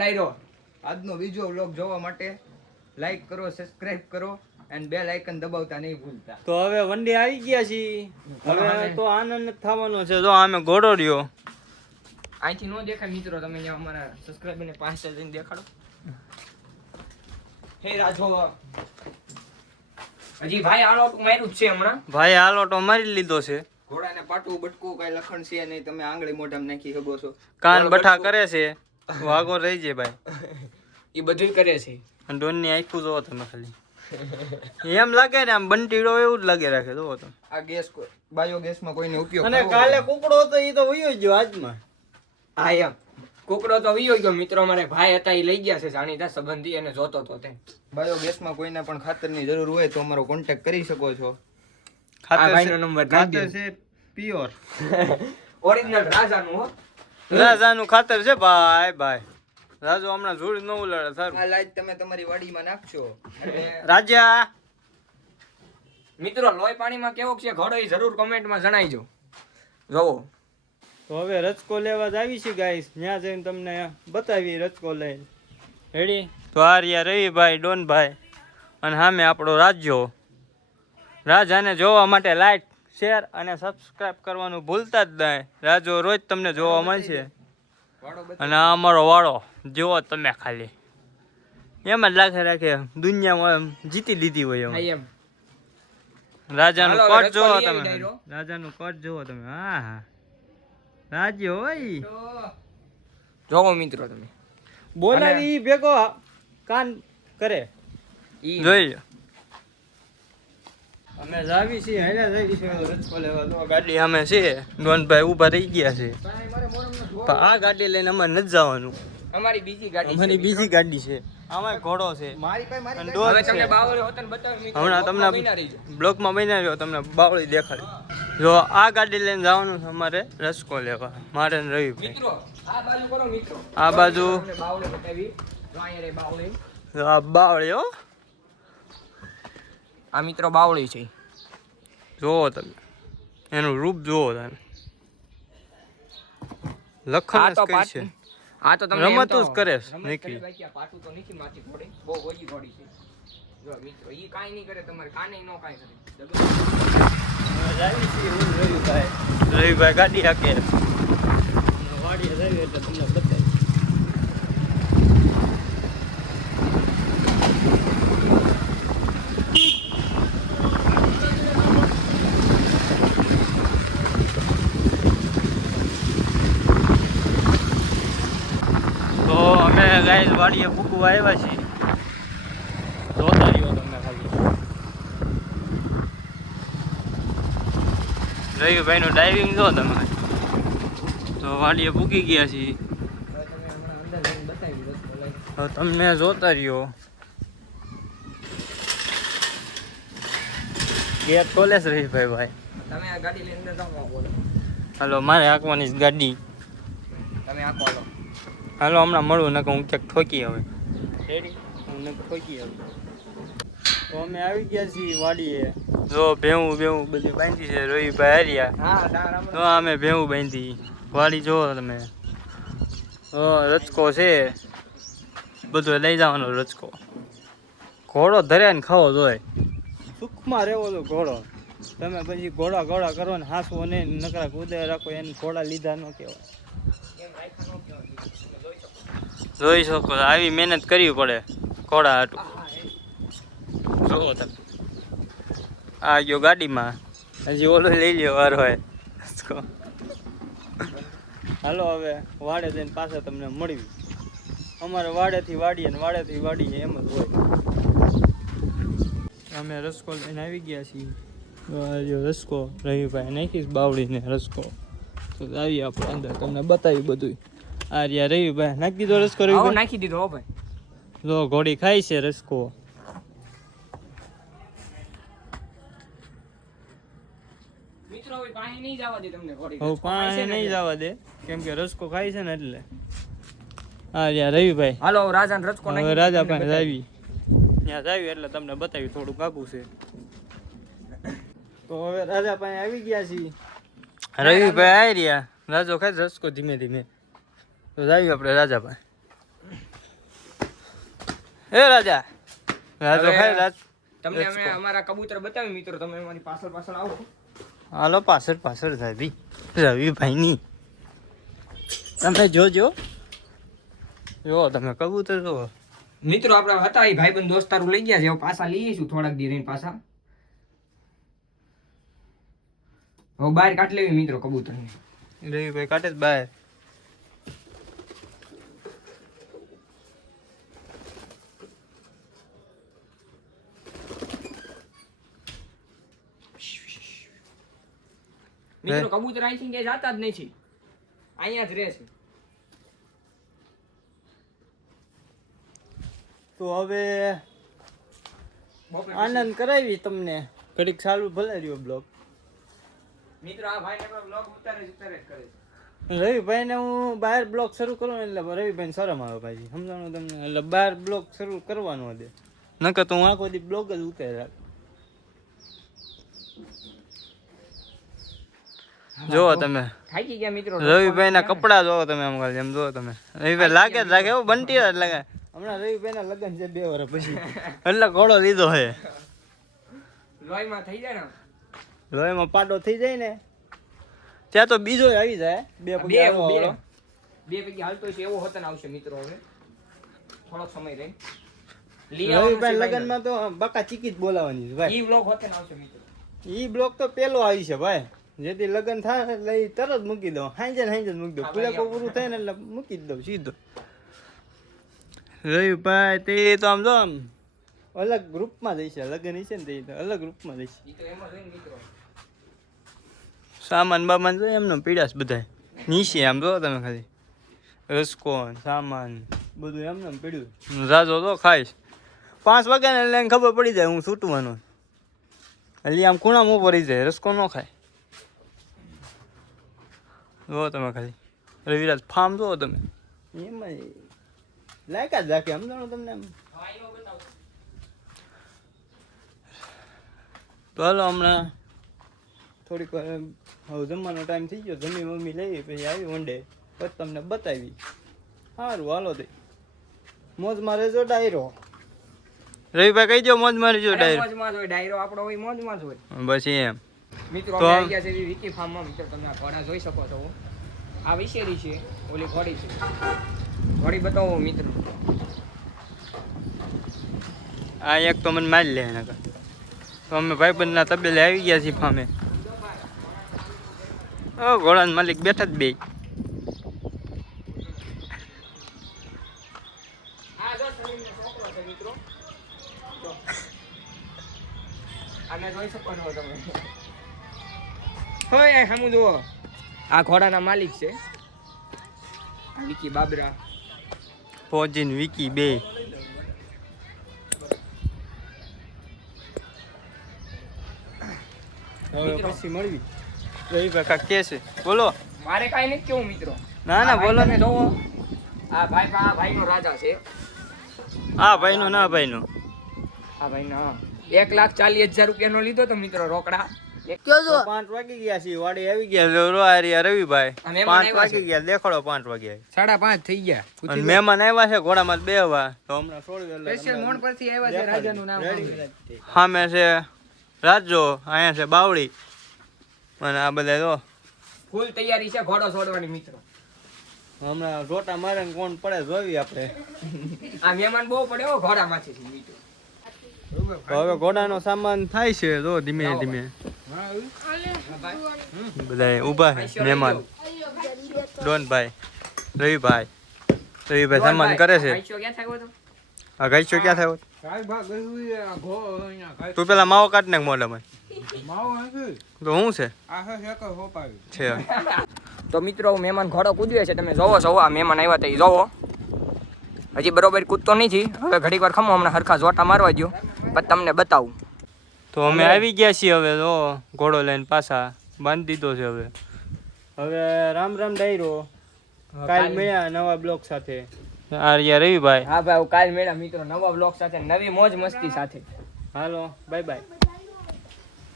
ડાયરો આજનો બીજો વ્લોગ જોવા માટે લાઈક કરો, સબસ્ક્રાઇબ કરો અને બેલ આઇકન દબાવતા નહીં ભૂલતા. તો હવે વંડી આવી ગયા છીએ. હવે તો આનંદ થવાનો છે. જો આમે ઘોડો રહ્યો અહીંથી નો દેખાય મિત્રો, તમે અહીંયા અમારા સબસ્ક્રાઇબર ને પાસે જઈને દેખાડો. હે રાજો હજી ભાઈ આલોટ માર્યું જ છે હમણાં. ભાઈ આલોટો મારી લીધો છે. ઘોડાને પાટું બટકું કઈ લખણ છે નહીં, તમે આંગળી મોઢામાં નાખી શકો છો. કાન બઠા કરે છે, વાગો રહી જાય ભાઈ. એ બધું કરે છે. અને ડોનની આખું જોવો તમે ખાલી એમ લાગે ને આમ બંટીડો એવું જ લાગે રાખે. જોવો તમે આ ગેસ બાયોગેસ માં કોઈને ઉપયોગ અને કાલે કુકડો હતો એ તો વયો ગયો આજમાં. હા એમ કુકડો તો વયો ગયો મિત્રો. અમારે ભાઈ હતા એ લઈ ગયા છે જાણીતા સંબંધી અને જોતો તો તે. બાયોગેસ માં કોઈને પણ ખાતરની જરૂર હોય તો અમારો કોન્ટેક્ટ કરી શકો છો. ખાતર નંબર ખાતર છે પ્યોર ઓરિજિનલ રાજાનું હો. રાજાનું ખાતર છે ભાઈ. ભાઈ રાજુ હમણાં જોડ ન ઉલાડે સારું. આ લાઈટ તમે તમારી વાડીમાં નાખશો એટલે રાજા મિત્રો લોહી પાણીમાં કેવો છે ઘોડો એ જરૂર કમેન્ટમાં જણાવજો. જોવો તો હવે રચકો લેવા જ આવી છે ગાઈસ. ત્યાં જઈને તમને બતાવી રચકો લઈને રેડી. તો આ રહ્યા રવિભાઈ, ડોનભાઈ અને સામે આપણો રાજ્યો. રાજાને જોવા માટે લાઈક, શેર અને સબસ્ક્રાઇબ કરવાનું ભૂલતા જ નહીં. રાજો રોજ તમને જોવા મળશે. અને આ અમારો વાળો જુઓ તમે ખાલી એમ જ લાગે રાખે દુનિયામાં જીતી લીધી હોય એમ. રાજાનું કટ જોવો તમે. રાજાનું કટ જોવો તમે. હા હા રાજ્ય હોય જોવો મિત્રો તમે. બોલાવી ભેગો કાન કરે જોઈ લો. અમે જાવી છીએ હેલા જઈ છે રચકો લેવા. તો ગાડી અમે છે ડોનભાઈ ઊભા રહી ગયા છે. આ ગાડી લઈને અમારે નથી જવાનું. અમારી બીજી ગાડી અમારી બીજી ગાડી છે. આમાં ઘોડો છે. મારી કઈ મારી હવે તમને બાવળી હોતન બતાવી મિત્રો. હમણાં તમને બ્લોકમાં બની રહ્યો તમને બાવળી દેખાડી. જો આ ગાડી લઈને જવાનું છે અમારે રચકો લેવા. મારે ને રવિભાઈ. મિત્રો આ બાજુ કરો મિત્રો. આ બાજુ બાવળી બતાવી. જો અહીંયા રે બાવળી. આ બાવળી હો. આ મિત્રો બાવળી છે. જોવો તમે એનું રૂપ જોવો તમે. લખણ જ કરી છે. આ તો તમને રમતું જ કરે છે નીકળી. પાટું તો નીકળી માથી ઘોડી બહુ ઓછી ઘોડી છે. જો મિત્રો ઈ કાઈ નહીં કરે તમારે કાને નો કાઈ કરે. રવિભાઈ ગાડી હાકે વાડીએ જઈએ એટલે તમને બતાવી. તો અમે ગાઈસ વાડીએ ફૂકવા આવ્યા છીએ. જોતા રહ્યો તમે ખાલી. રવિભાઈનું ડાઇવિંગ જો તમે. તો વાડીએ ફૂકી ગયા છીએ. તો તમને જોતા રહ્યો. ગેટ ખોલે છે રવિભાઈ ભાઈ. તમે આ ગાડી લઈને અંદર જાઓ બોલો. હાલો મારે હાંકવાની છે ગાડી. તમે આખો હાલો. હાલો હમણાં મળું નકર હું ક્યાંક ઠોકી હવે. રેડી હું નકર ઠોકી હવે. તો અમે આવી ગયા છીએ વાડીએ. જો ભેવું બધી બાંધી છે રવિભાઈ હાર્યા. હા તો અમે ભેવું બાંધી. વાડી જોવો તમે. રચકો છે બધું લઈ જવાનો રચકો. ઘોડો ધરે ને ખાવો જોઈએ. સુખમાં રહેવો તો ઘોડો. તમે પછી ઘોડા કરો ને હાંસવો ને નકરા કૂદે રાખો એને ઘોડા લીધા ન કહેવાય. જોઈ શકો આવી મહેનત કરવી પડે ઘોડા હાટું. જોવો તમે આ ગયો ગાડીમાં. હજી ઓલો લઈ લ્યો વાર હોય. હાલો હવે વાડે જઈને પાછા તમને મળવી. અમારે વાડેથી વાડીએ ને વાડેથી વાડીએ એમ જ હોય. અમે રસકો લઈને આવી ગયા છીએ. રસકો રવિભાઈ નાખીશ બાવળીને રસકો. તો આવી આપણે અંદર તમને બતાવી બધું. આ રહ્યા રવિભાઈ નાખી દીધો રસકો. રવિભાઈ નાખી દીધો હો ભાઈ. જો ઘોડી ખાય છે રસકો. મિત્રો હવે પાણી નહીં જવા દે તમને ઘોડી. હવે પાણી નહીં જવા દે કેમ કે રસકો ખાય છે ને એટલે. આ રહ્યા રવિભાઈ. હાલો રાજાને રચકો નાખી. હવે રાજા પાસે આવી. ત્યાં આવી એટલે તમને બતાવી થોડું કાબુ છે. તો હવે રાજા પાસે આવી ગયા છીએ. રવિભાઈ આવી રહ્યા. રાજો ખાય રસકો ધીમે ધીમે. તો જાવી આપણે રાજા પાસે. એ રાજા રાજો હવે ખાય રાજ તમને અમે અમારા કબૂતર બતાવી મિત્રો, તમે અમારી પાછળ પાછળ આવો. હાલો પાછળ પાછળ થાય રવિભાઈ ની તમે જોજો જો તમે કબૂતર જો મિત્રો આપણે હતા એ ભાઈબંધ દોસ્તારું લઈ ગયા છે, હવે પાછા લઈશું થોડાક દી રહીને પાછા. હવે બહાર કાઢ લેવી મિત્રો કબૂતરને. રવિભાઈ કાઢે જ બહાર. મિત્રો કબૂતર અહીંથી ક્યાંય જાતા જ નથી, અહીંયા જ રહે છે. તો હવે આનંદ કરાવી તમને ઘડીક સારું ભલે રહ્યો બ્લોગ. મિત્રો આ ભાઈ આપણો બ્લોગ ઉતારે જ કરે છે. રવિભાઈ ને હું બહાર બ્લોગ શરૂ કરું એટલે રવિભાઈ ને શરમ આવે ભાઈ, સમજાણું તમને, એટલે બહાર બ્લોગ શરૂ કરવાનો દે, નકર તો હું આખો દી બ્લોગ જ ઉતારી રાખ. જોવો તમે થાકી ગયા મિત્રો. રવિભાઈ ના કપડા જોવો તમે, આમ ખાલી એમ જોવો તમે. રવિભાઈ લાગે જ લાગે એવું બંટી જ લાગે. હમણાં રવિભાઈ ના લગ્ન છે 2 વર્ષ પછી એટલે ઘોડો લીધો છે. લોહીમાં થઈ જાય ને, લોહીમાં પાટો થઈ જાય ને ત્યાં તો બીજો આવી જાય. બે પૈકી હાલતો છે એવો હોતન આવશે મિત્રો. હવે થોડોક સમય રહી રવિભાઈ લગ્ન માં તો બકા ચીકી જ બોલાવાની છે ભાઈ. ઈ વ્લોગ હોતન આવશે મિત્રો. ઈ બ્લોક તો પેલો આવી છે ભાઈ, જેથી લગ્ન થાય એટલે ઈ તરત મૂકી દઉં, હાંજે જ મૂકી દઉં, પુલાકો પૂરું થાય ને એટલે મૂકી જ દઉં સીધો. રવિભાઈ તે તો આમ જો આમ અલગ ગ્રુપમાં જઈશે, લગ્ન છે ને તે તો અલગ ગ્રુપમાં જઈશે. ઈ તો એમાં જોઈને મિત્રો સામાન બામાન જો એમનો પીડાશ બધાય નીચે આમ જો તમે ખાલી રસકો સામાન બધું એમને પીડ્યું. રાજો તો ખાઈશ 5 વાગ્યા ને એટલે ખબર પડી જાય હું છૂટવાનું, એટલે આમ ખૂણામાં ઉભો રહી જાય, રસકો ન ખાય. જો તમે ખાલી રવિરાજ ફાર્મ જો તમે એમાં લાયકા જ રાખે સમજાણું તમને એમ. તો હાલો હમણાં થોડીક વાર હવે જમવાનો ટાઈમ થઈ ગયો, જમી મમ્મી લઈ પછી આવી વંડે પછી તમને બતાવી. સારું હાલો તે મોજમાં રહેજો ડાયરો. રવિભાઈ કહી દો મોજમાં રહેજો ડાયરો. મોજમાં જ હોય ડાયરો આપણો હોય, મોજમાં જ હોય બસ એમ મિત્રો. તો અમે આવી ગયા છે વિકી ફાર્મમાં મિત્રો, તમે આ ઘોડા જોઈ શકો છો. આ વિશેરી છે, ઓલી ઘોડી છે. ઘોડી બતાવો મિત્રો. આ એક તો મને મારી લે એના તો અમે ભાઈબંધના તબેલે આવી ગયા છીએ ફામે. ઓ ઘોડાના માલિક બેઠા જ બે. આ જો સલીમનો છોકરો છે મિત્રો. જો. આને જોઈ શકો છો તમે. હોય સામું જુઓ, આ ઘોડાના માલિક છે વિકી બાબરા. ફોજીન વિકી બે. હવે પછી મળવી. રવિભાઈ કાક કે છે બોલો. મારે કાંઈ નથી કેવું મિત્રો. ના ના બોલો ને. જોવો આ ભાઈનો રાજા છે. આ ભાઈનો ના ભાઈનો. આ ભાઈનો 1,40,000 રૂપિયાનો લીધો તો મિત્રો રોકડા. 5 વાગી ગયા છે, વાડી આવી ગયા રોહારિયા રવિભાઈ. અને 5 વાગી ગયા, દેખાડો 5 વાગ્યા. 5:30 થઈ ગયા. અને મહેમાન આવ્યા છે ઘોડામાં બેહવા, તો હમણાં છોડવી સ્પેશિયલ મોણ પરથી આવ્યા છે, રાજાનું નામ સામે છે રાજો, અહીંયા છે બાવળી, અને આ બધા જો ફૂલ તૈયારી છે ઘોડો છોડવાની મિત્રો. હમણાં રોટા મારે ને કોણ પડે જોવી આપણે. આ મહેમાન બહુ પડે હો ઘોડામાંથી છે મિત્રો. તો હવે ઘોડાનો સામાન થાય છે જો ધીમે ધીમે બધા ઊભા છે મહેમાન. ડોનભાઈ રવિભાઈ સામાન કરે છે. આ ગાઈચો ક્યાં થયો? તું પેલા માવો કાઢ નાખ મોઢામાં. તો શું છે? તો મિત્રો મહેમાન ઘોડો કૂદવે છે, તમે જોવો છો. આ મહેમાન આવ્યા તો એ જોવો, હજી બરોબર કૂદતો નથી. હવે ઘડીક વાર ખમો, હમણાં હરખા જોટા મારવા દો પછી તમને બતાવું. તો અમે આવી ગયા છીએ હવે જો ઘોડો લઈને પાછા બાંધી દીધો છે. હવે રામ રામ ડાયરો. કાલ મળ્યા નવા બ્લોગ સાથે. આર્યા રવિભાઈ. હા ભાઈ કાલ મેળા મિત્રો નવા બ્લોગ સાથે, નવી મોજ મસ્તી સાથે. હાલો બાય બાય.